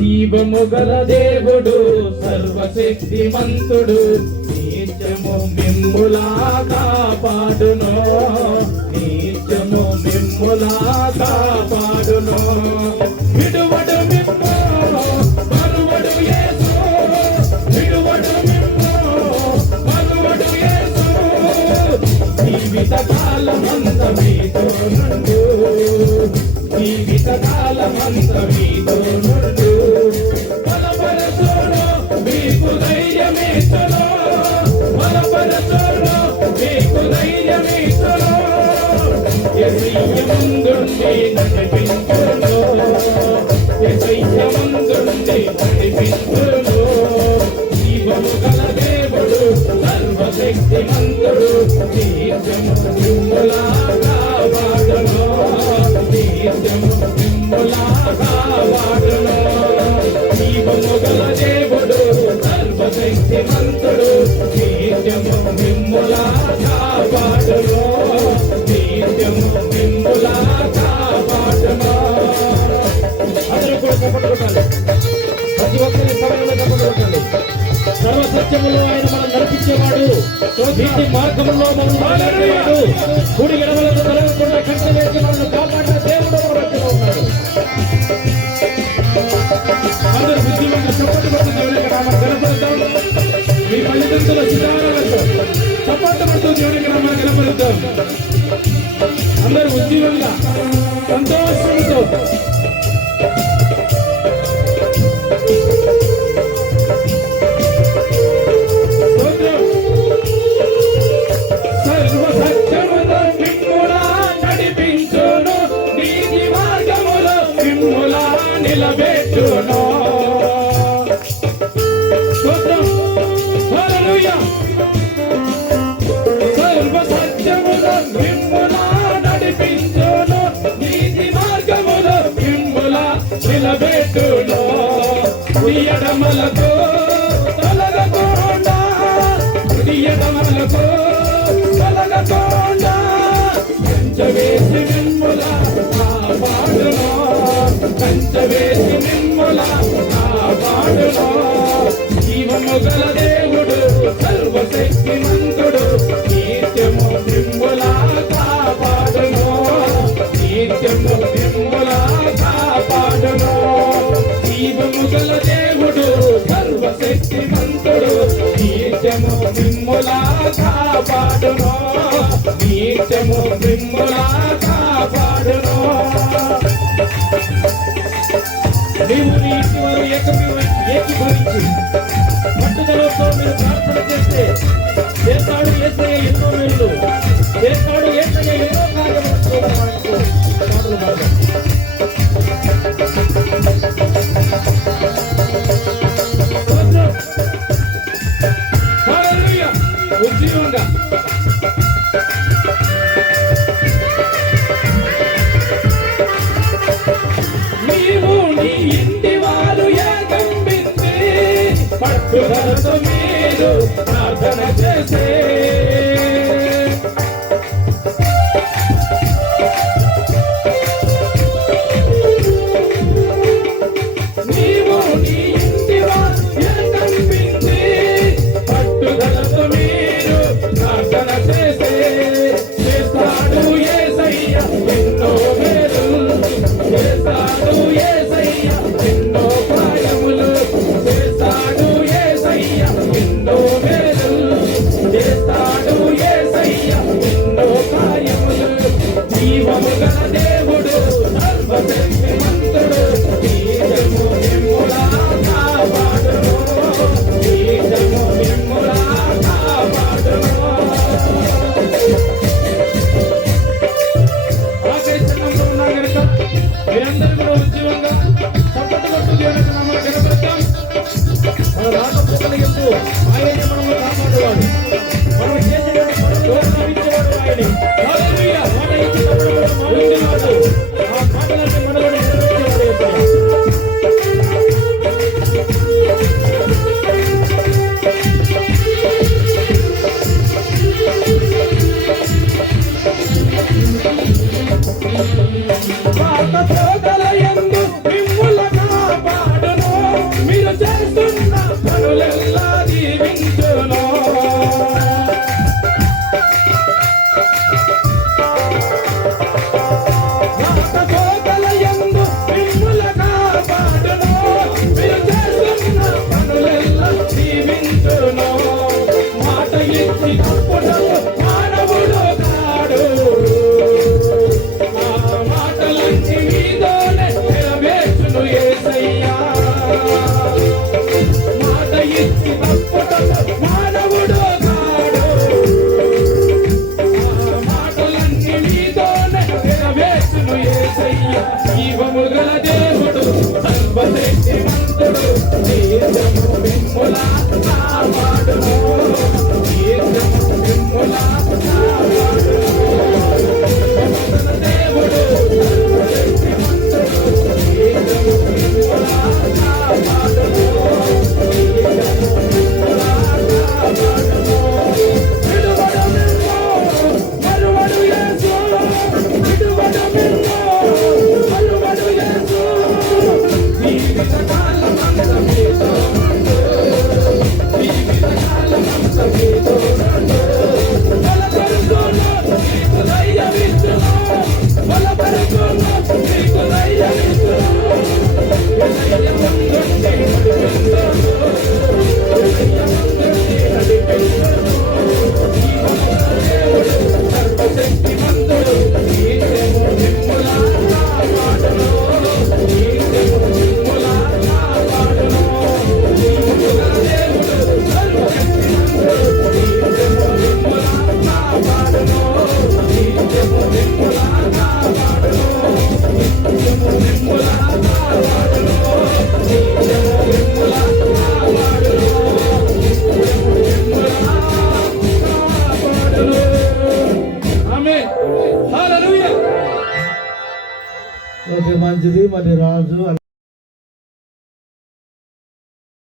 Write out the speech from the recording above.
జీవము గల దేవుడు సర్వశక్తిమంతుడు నిత్యము మిమ్ములా కాపాడును నిత్యము మిమ్ములా కాపాడును విడువడు మిమ్ము మరువడు యేసు విడువడు మిమ్ము మరువడు యేసు జీవిత కాలమంత మీతో నుండు జీవిత కాలమంత మీతో నుండు బలపరచును మీకు ధైర్యమిచ్చును బలపరచును మీకు ధైర్యమిచ్చును యేసయ్య ముందుండి నడిపించును యేసయ్య ముందుండి నడిపించును జీవము గల దేవుడు సర్వశక్తిమంతుడు నిత్యము మిమ్ములా కాపాడును నిత్యము మిమ్ములా కాపాడును జీవము గల దేవుడు సర్వశక్తిమంతుడు నిత్యము మిమ్ములా కాపాడును నిత్యము మిమ్ములా కాపాడును అందరూ కూడా కపడుకోవాలి ప్రతి ఒక్కరి సమయంలో కపడుకోవాలి సర్వసత్యములో ఆయన మనం నడిపించేవాడు నీతి మార్గంలో మనం నడిపేవాడు కుడి ఎడమలకు తొలగకుండా కంచె వేసి మనల్ని కాపాడిన దేవుడు మన మధ్యలో ఉన్నాడు అందరూ బుద్ధిమంగా చప్పట్లు పడుతూ దేవునికి నామాన్ని కనపరుద్దాం మీ పల్లెటూరుల సితారాలతో చప్పట్లు పడుతూ దేవునికి నామాన్ని కనపరుద్దాం అందరూ ఉద్యోగంగా సంతోషంతో నిలబెట్టును స్తోత్రం హల్లెలూయా సర్వ సత్యములో మిమ్ములా నడిపించును నీతి మార్గములో మిమ్ములా నిలబెట్టును ఎడమలకు తొలగకుండా ఎడమలకు తొలగకుండా కంచెవేసి మిమ్ములా కాపాడును కంచెవేసి మిమ్ములా కాపాడును జీవము గల దేవుడు సర్వశక్తిమంతుడు నిత్యము మిమ్ములా కాపాడును నిత్యము మిమ్ములా కాపాడును జీవము గల దేవుడు సర్వశక్తిమంతుడు నిత్యము మిమ్ములా కాపాడును నిత్యము మిమ్ములా కాపాడును నీవు నీ ఇంటి వారు ఏకీభవించి పట్టుదలతో మీరు ప్రార్థన చేస్తే చేస్తాడు యేసయ్య ఎన్నో మేలు చేస్తాడు యేసయ్య ఎన్నో కార్యములు ఉద్యోగంగా నీవు నీ ఇంటి వారు ఏకంబించి పట్టుదలతో మీరు ప్రార్థన చేసే జీవితకాలమంతా మీతో ఉండు. జీవితకాలమంతా మీతో ఉండు. బలపరుచును, నీకు ధైర్యమిచ్చును. బలపరుచును, నీకు ధైర్యమిచ్చును. ధైర్యవంతుణ్ణి నడిపించును. ధైర్యవంతుణ్ణి నడిపించును. దేవుడు సర్వశక్తిమంతుడు. నిత్యము మిమ్ముల కాపాడును. నిత్యము మిమ్ముల కాపాడును. నిత్యము దేవుడు సర్వశక్తిమంతుడు. నిత్యము మిమ్ముల కాపాడును. నిత్యము మిమ్ముల కాపాడును. నిత్యము మిమ్ముల కాపాడును. నిత్యము మిమ్ముల కాపాడును. నిత్యము మిమ్ముల కాపాడును. ఆమేన్. హల్లెలూయా. ఓకే, మంచిది. మరి రాజు